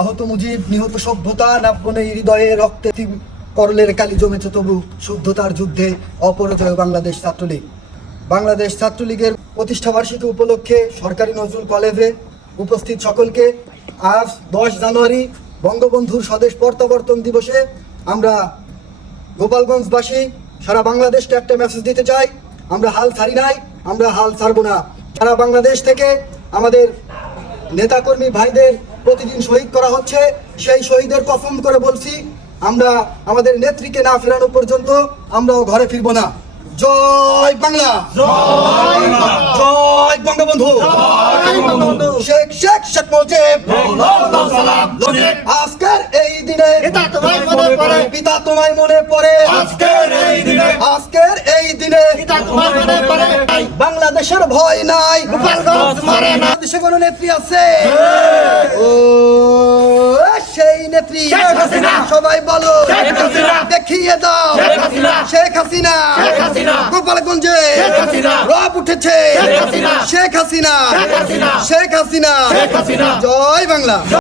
আহত মুজিব, নিহত সভ্যতা, নাপবনে হৃদয়ে রক্তে করলের কালি জমেছে তবু শুদ্ধতার যুদ্ধে অপরাজয় বাংলাদেশ ছাত্রলীগ। বাংলাদেশ ছাত্রলীগের প্রতিষ্ঠা বার্ষিকী উপলক্ষে সরকারি নজরুল কলেজে উপস্থিত সকলকে আজ 10 জানুয়ারি বঙ্গবন্ধুর স্বদেশ প্রত্যাবর্তন দিবসে আমরা গোপালগঞ্জবাসী সারা বাংলাদেশকে একটা মেসেজ দিতে চাই। আমরা হাল ছাড়ি নাই, আমরা হাল ছাড়বো না। সারা বাংলাদেশ থেকে আমাদের নেতাকর্মী ভাইদের প্রতিদিন শহীদ করা হচ্ছে। সেই শহীদের কসম করে বলছি, আমরা আমাদের নেত্রীকে না ফেরানো পর্যন্ত আমরাও ঘরে ফিরবো না। জয় বাংলা, জয় বঙ্গবন্ধু, শেখ শেখ শেখ মুজিব। আজকের এই দিনে পিতা তোমায় মনে পড়ে, আজকের এই দিনে বাংলাদেশের ভয় নাই, বাংলাদেশে কোন নেত্রী আছে? ও সেই নেত্রী, সবাই বলো, দেখিয়ে দাও শেখ হাসিনা। গোপালগঞ্জে রব উঠেছে শেখ হাসিনা, শেখ হাসিনা। জয় বাংলা।